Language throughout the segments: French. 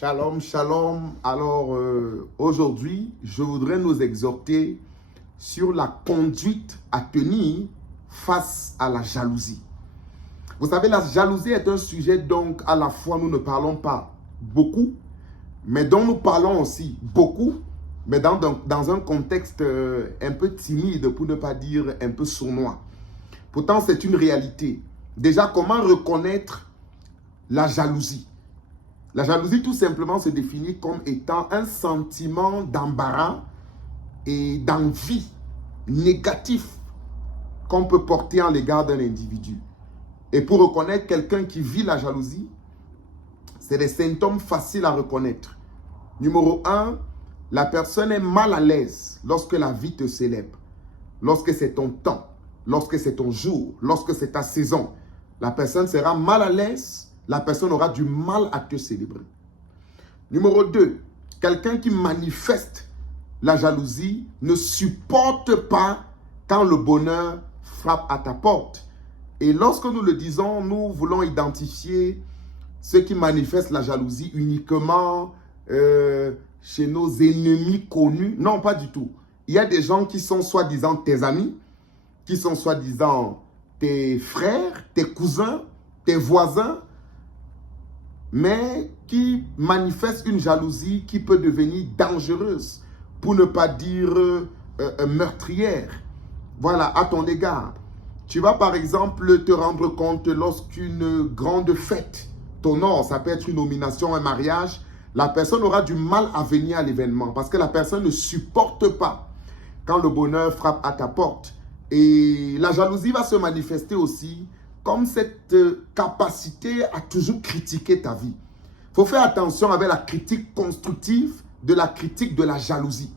Shalom, shalom. Alors, aujourd'hui, je voudrais nous exhorter sur la conduite à tenir face à la jalousie. Vous savez, la jalousie est un sujet donc à la fois nous ne parlons pas beaucoup, mais dont nous parlons aussi beaucoup, mais dans un contexte un peu timide, pour ne pas dire un peu sournois. Pourtant, c'est une réalité. Déjà, comment reconnaître la jalousie? La jalousie, tout simplement, se définit comme étant un sentiment d'embarras et d'envie négatif qu'on peut porter en l'égard d'un individu. Et pour reconnaître quelqu'un qui vit la jalousie, c'est des symptômes faciles à reconnaître. Numéro 1, la personne est mal à l'aise lorsque la vie te célèbre, lorsque c'est ton temps, lorsque c'est ton jour, lorsque c'est ta saison. La personne sera mal à l'aise. La personne aura du mal à te célébrer. Numéro 2, quelqu'un qui manifeste la jalousie ne supporte pas quand le bonheur frappe à ta porte. Et lorsque nous le disons, nous voulons identifier ceux qui manifestent la jalousie uniquement chez nos ennemis connus. Non, pas du tout. Il y a des gens qui sont soi-disant tes amis, qui sont soi-disant tes frères, tes cousins, tes voisins, mais qui manifeste une jalousie qui peut devenir dangereuse, pour ne pas dire meurtrière. Voilà, à ton égard. Tu vas par exemple te rendre compte lorsqu'une grande fête t'honore, ça peut être une nomination, un mariage, la personne aura du mal à venir à l'événement parce que la personne ne supporte pas quand le bonheur frappe à ta porte. Et la jalousie va se manifester aussi comme cette capacité à toujours critiquer ta vie. Il faut faire attention avec la critique constructive de la critique de la jalousie.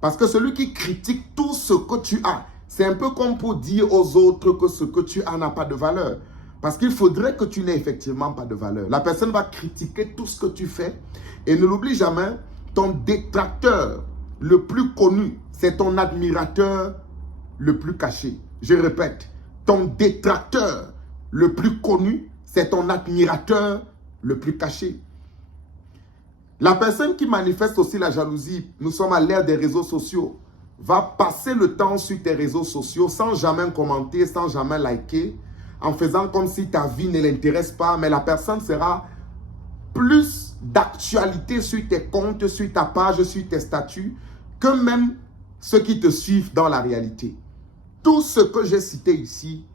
Parce que celui qui critique tout ce que tu as, c'est un peu comme pour dire aux autres que ce que tu as n'a pas de valeur. Parce qu'il faudrait que tu n'aies effectivement pas de valeur. La personne va critiquer tout ce que tu fais. Et ne l'oublie jamais, ton détracteur le plus connu, c'est ton admirateur le plus caché. Je répète, ton détracteur le plus connu, c'est ton admirateur le plus caché. La personne qui manifeste aussi la jalousie, nous sommes à l'ère des réseaux sociaux, va passer le temps sur tes réseaux sociaux sans jamais commenter, sans jamais liker, en faisant comme si ta vie ne l'intéresse pas, mais la personne sera plus d'actualité sur tes comptes, sur ta page, sur tes statuts, que même ceux qui te suivent dans la réalité. Tout ce que j'ai cité ici,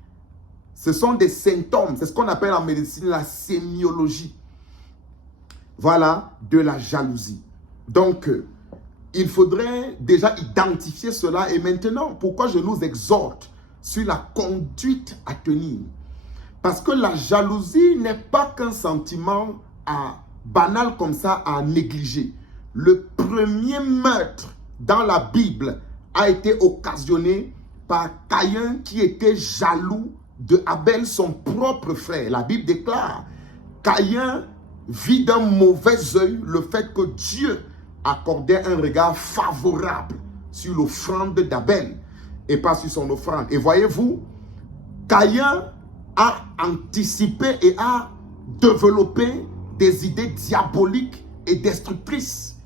ce sont des symptômes, c'est ce qu'on appelle en médecine la sémiologie. Voilà, de la jalousie. Donc, il faudrait déjà identifier cela. Et maintenant, pourquoi je nous exhorte sur la conduite à tenir? Parce que la jalousie n'est pas qu'un sentiment banal comme ça à négliger. Le premier meurtre dans la Bible a été occasionné par Caïn qui était jaloux de Abel, son propre frère. La Bible déclare, Caïn vit d'un mauvais œil le fait que Dieu accordait un regard favorable sur l'offrande d'Abel et pas sur son offrande. Et voyez-vous, Caïn a anticipé et a développé des idées diaboliques et destructrices.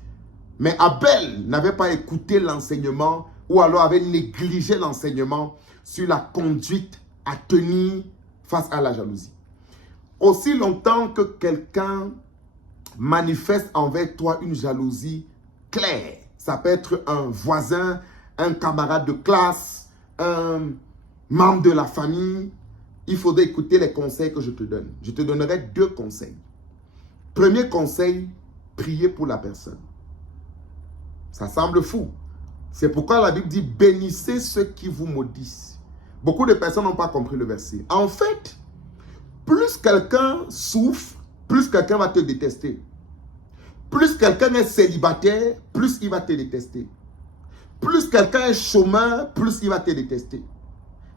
Mais Abel n'avait pas écouté l'enseignement ou alors avait négligé l'enseignement sur la conduite à tenir face à la jalousie. Aussi longtemps que quelqu'un manifeste envers toi une jalousie claire, ça peut être un voisin, un camarade de classe, un membre de la famille, il faudrait écouter les conseils que je te donne. Je te donnerai 2 conseils. Premier conseil, prier pour la personne. Ça semble fou. C'est pourquoi la Bible dit, bénissez ceux qui vous maudissent. Beaucoup de personnes n'ont pas compris le verset. En fait, plus quelqu'un souffre, plus quelqu'un va te détester. Plus quelqu'un est célibataire, plus il va te détester. Plus quelqu'un est chômeur, plus il va te détester.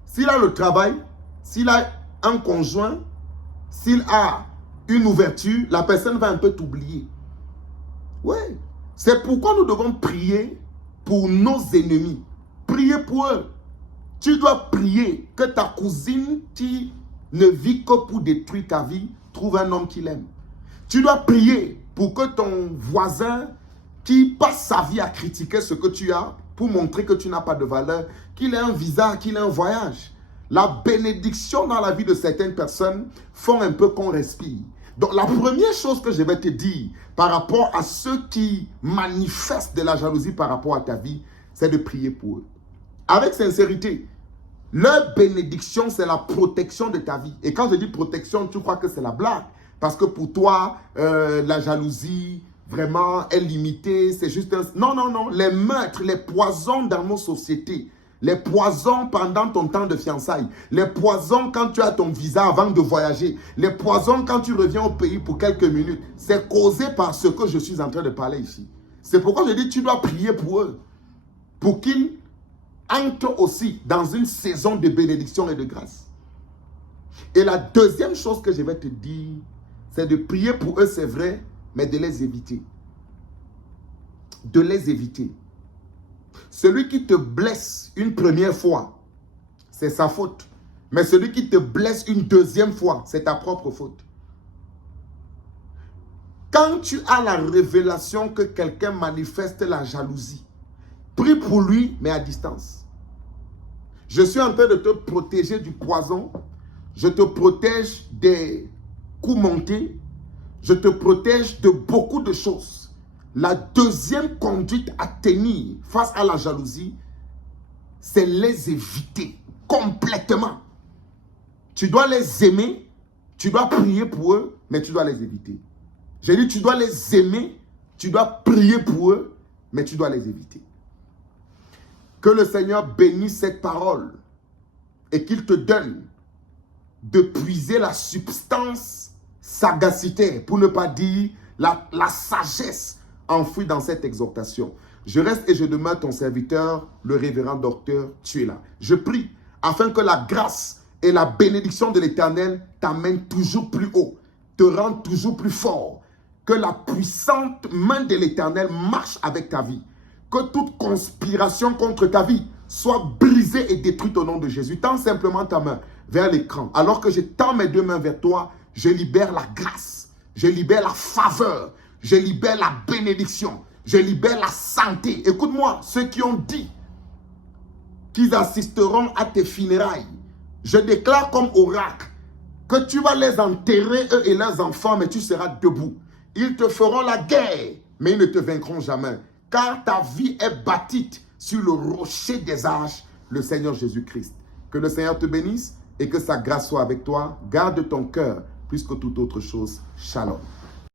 S'il a le travail, s'il a un conjoint, s'il a une ouverture, la personne va un peu t'oublier. Oui, c'est pourquoi nous devons prier pour nos ennemis. Prier pour eux. Tu dois prier que ta cousine qui ne vit que pour détruire ta vie trouve un homme qui l'aime. Tu dois prier pour que ton voisin qui passe sa vie à critiquer ce que tu as, pour montrer que tu n'as pas de valeur, qu'il ait un visa, qu'il ait un voyage. La bénédiction dans la vie de certaines personnes font un peu qu'on respire. Donc la première chose que je vais te dire par rapport à ceux qui manifestent de la jalousie par rapport à ta vie, c'est de prier pour eux. Avec sincérité, leur bénédiction, c'est la protection de ta vie. Et quand je dis protection, tu crois que c'est la blague. Parce que pour toi, la jalousie, vraiment, est limitée. C'est juste un... Non, non, non. Les meurtres, les poisons dans nos sociétés, les poisons pendant ton temps de fiançailles, les poisons quand tu as ton visa avant de voyager, les poisons quand tu reviens au pays pour quelques minutes, c'est causé par ce que je suis en train de parler ici. C'est pourquoi je dis tu dois prier pour eux, pour qu'ils entrent aussi dans une saison de bénédiction et de grâce. Et la deuxième chose que je vais te dire, c'est de prier pour eux, c'est vrai, mais de les éviter. De les éviter. Celui qui te blesse une première fois, c'est sa faute. Mais celui qui te blesse une deuxième fois, c'est ta propre faute. Quand tu as la révélation que quelqu'un manifeste la jalousie, prie pour lui, mais à distance. Je suis en train de te protéger du poison. Je te protège des coups montés. Je te protège de beaucoup de choses. La deuxième conduite à tenir face à la jalousie, c'est les éviter complètement. Tu dois les aimer, tu dois prier pour eux, mais tu dois les éviter. J'ai dit, tu dois les aimer, tu dois prier pour eux, mais tu dois les éviter. Que le Seigneur bénisse cette parole et qu'il te donne de puiser la substance sagacité, pour ne pas dire la sagesse enfouie dans cette exhortation. Je reste et je demeure ton serviteur, le révérend docteur, tu es là. Je prie afin que la grâce et la bénédiction de l'Éternel t'amènent toujours plus haut, te rendent toujours plus fort. Que la puissante main de l'Éternel marche avec ta vie. Que toute conspiration contre ta vie soit brisée et détruite au nom de Jésus. Tends simplement ta main vers l'écran. Alors que je tends mes deux mains vers toi, je libère la grâce, je libère la faveur, je libère la bénédiction, je libère la santé. Écoute-moi, ceux qui ont dit qu'ils assisteront à tes funérailles, je déclare comme oracle que tu vas les enterrer, eux et leurs enfants, mais tu seras debout. Ils te feront la guerre, mais ils ne te vaincront jamais. Car ta vie est bâtie sur le rocher des âges, le Seigneur Jésus-Christ. Que le Seigneur te bénisse et que sa grâce soit avec toi. Garde ton cœur plus que toute autre chose. Shalom.